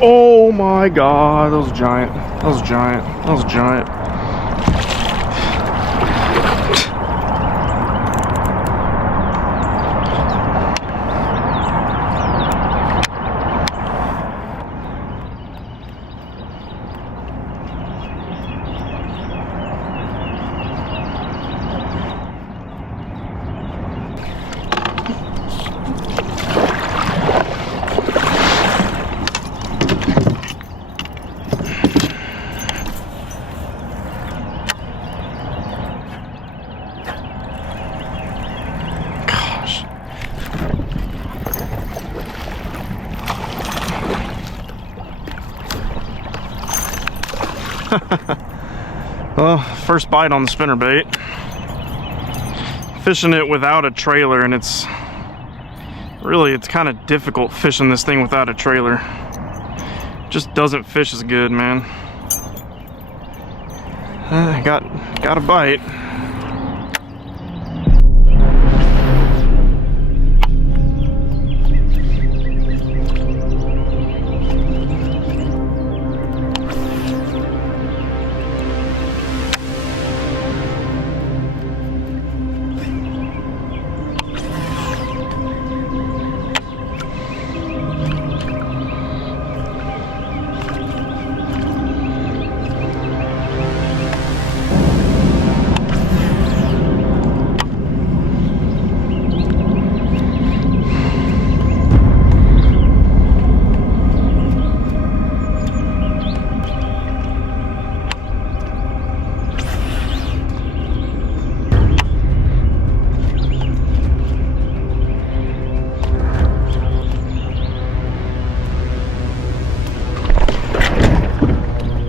Oh my god, that was giant. That was giant. That was giant. Well, first bite on the spinnerbait. Fishing it without a trailer, and it's kind of difficult fishing this thing without a trailer. Just doesn't fish as good, man. Got a bite.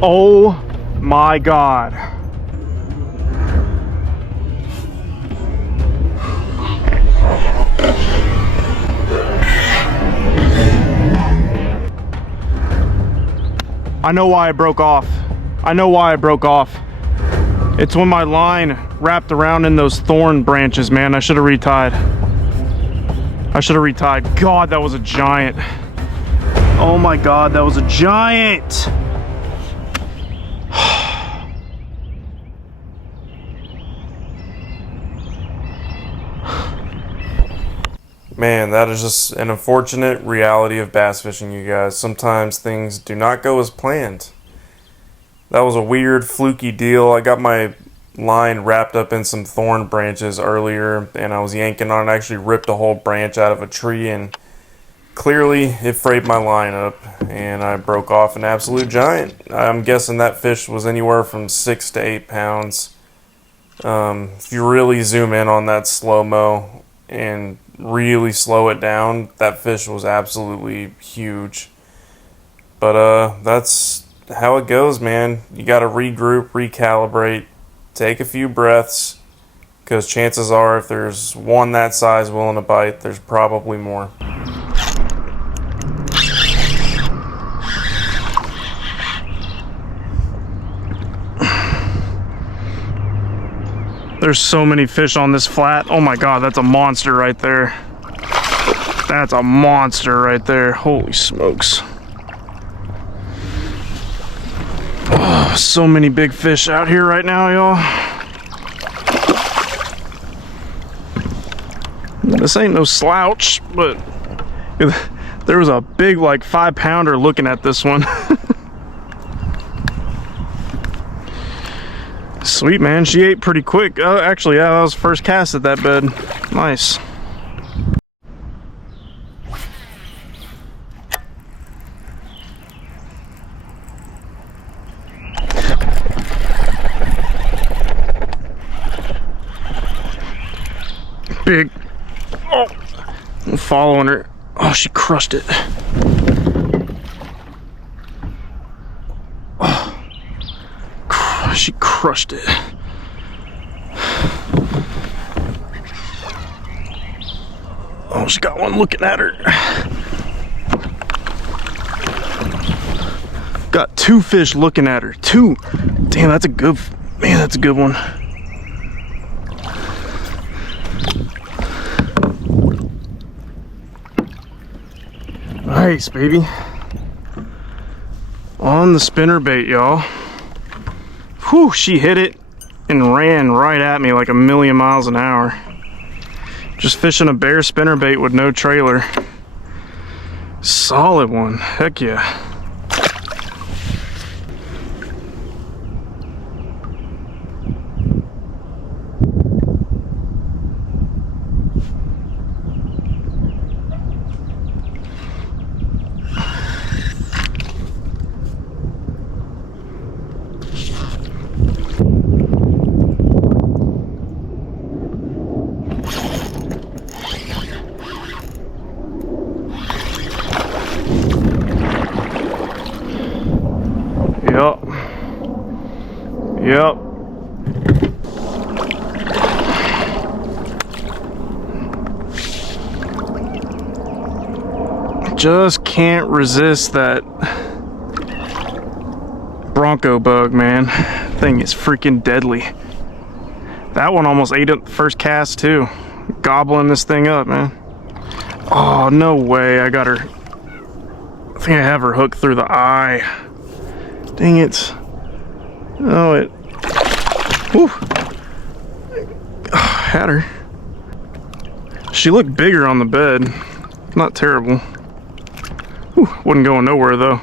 Oh my god. I know why I broke off. I know why I broke off. It's when my line wrapped around in those thorn branches, man. I should have retied. I should have retied. God, that was a giant. Oh my god, that was a giant. Man, that is just an unfortunate reality of bass fishing, you guys. Sometimes things do not go as planned. That was a weird, fluky deal. I got my line wrapped up in some thorn branches earlier, and I was yanking on it. I actually ripped a whole branch out of a tree, and clearly it frayed my line up, and I broke off an absolute giant. I'm guessing that fish was anywhere from 6 to 8 pounds. If you really zoom in on that slow-mo and really slow it down, that fish was absolutely huge. But that's how it goes, man. You got to regroup, recalibrate, take a few breaths, because chances are if there's one that size willing to bite, there's probably more. There's so many fish on this flat. Oh my god, that's a monster right there. That's a monster right there. Holy smokes. Oh, so many big fish out here right now, y'all. This ain't no slouch, but there was a big, like, 5-pounder looking at this one. Sweet, man. She ate pretty quick. Actually, yeah, that was the first cast at that bed. Nice. Big. Oh, I'm following her. Oh, she crushed it. She crushed it. Oh, she got one looking at her. Got 2 fish looking at her. 2. Damn, that's a good, man, that's a good one. Nice, baby. On the spinnerbait, y'all. Whew, she hit it and ran right at me like a million miles an hour. Just fishing a bare spinnerbait with no trailer. Solid one, heck yeah. Yep. Yep. Just can't resist that Bronco bug, man. Thing is freaking deadly. That one almost ate up the first cast too. Gobbling this thing up, man. Oh, no way. I got her. I think I have her hooked through the eye. Dang it. Oh, it. Whew. Had her. She looked bigger on the bed. Not terrible. Whew. Wasn't going nowhere though.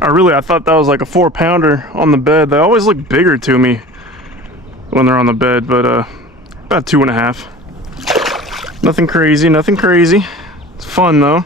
I thought that was like a 4-pounder on the bed. They always look bigger to me when they're on the bed, but about 2.5. Nothing crazy, nothing crazy. It's fun though.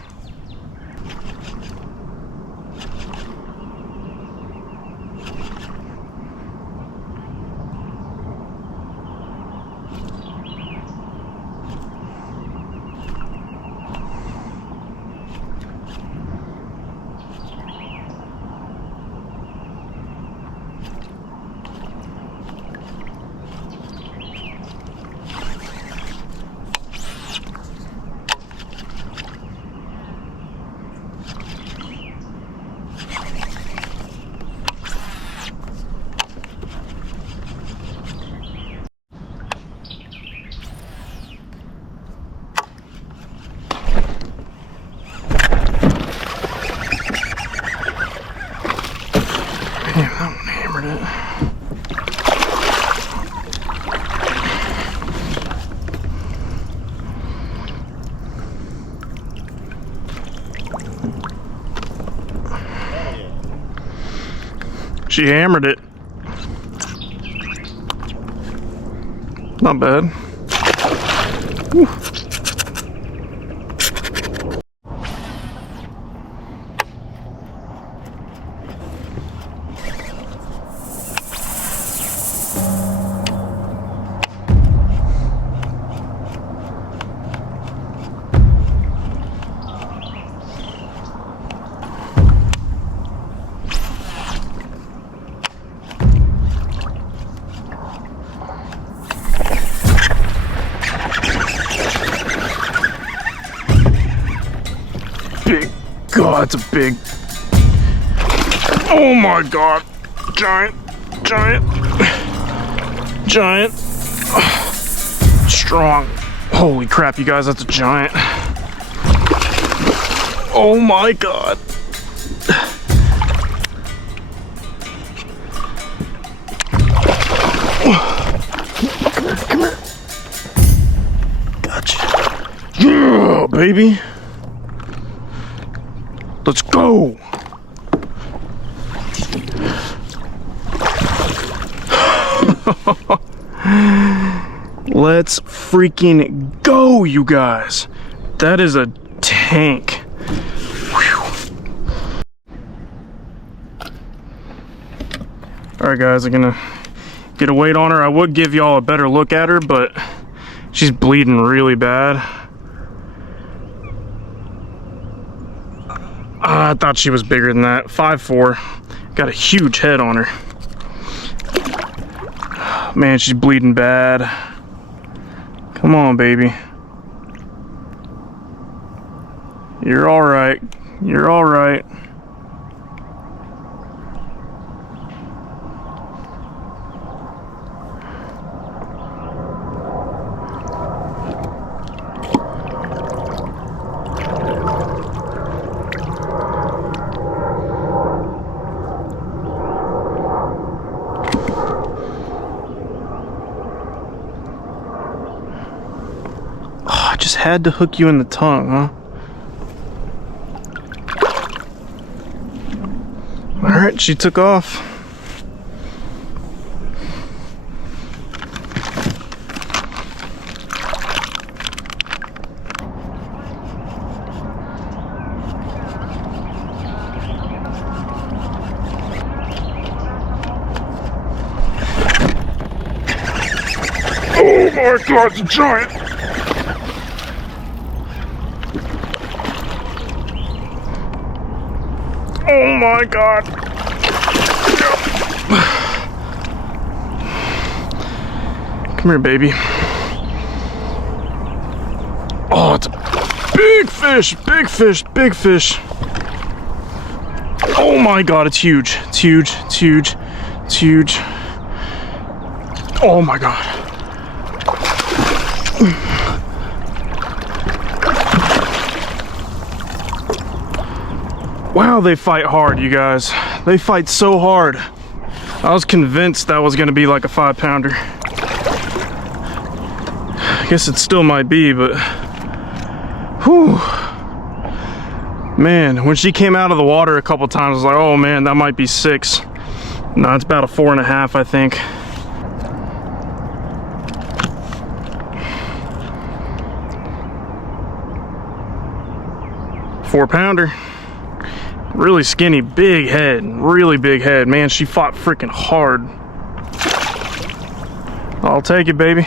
Damn, that one hammered it. She hammered it. Not bad. Whew. Big, God, it's a big, oh my God, giant, strong. Holy crap, you guys, that's a giant. Oh my God. Come here. Gotcha. Yeah, baby. Let's go. Let's freaking go, you guys. That is a tank. Whew. All right, guys, I'm gonna get a weight on her. I would give y'all a better look at her, but she's bleeding really bad. I thought she was bigger than that. 5'4". Got a huge head on her. Man, she's bleeding bad. Come on, baby. You're all right. You're all right. just had to hook you in the tongue, huh? Alright, she took off. Oh my god, it's a giant! Oh my god! Come here, baby. Oh, it's a big fish! Big fish! Big fish! Oh my god, it's huge! It's huge! It's huge! It's huge! Oh my god! Wow, they fight hard, you guys. They fight so hard. I was convinced that was gonna be like a 5-pounder. I guess it still might be, but whew. Man, when she came out of the water a couple times, I was like, oh man, that might be 6. No, it's about a 4.5, I think. Four-pounder. Really skinny, big head, really big head. Man, she fought freaking hard. I'll take it, baby.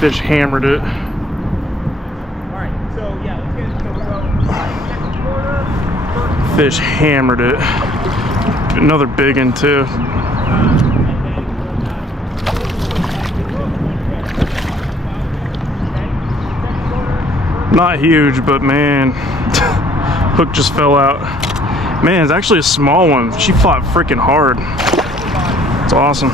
Fish hammered it. Alright, so yeah, let's get it. So we're going second quarter, first. Fish hammered it. Another big one too. Not huge, but man, hook just fell out. Man, it's actually a small one. She fought freaking hard. It's awesome.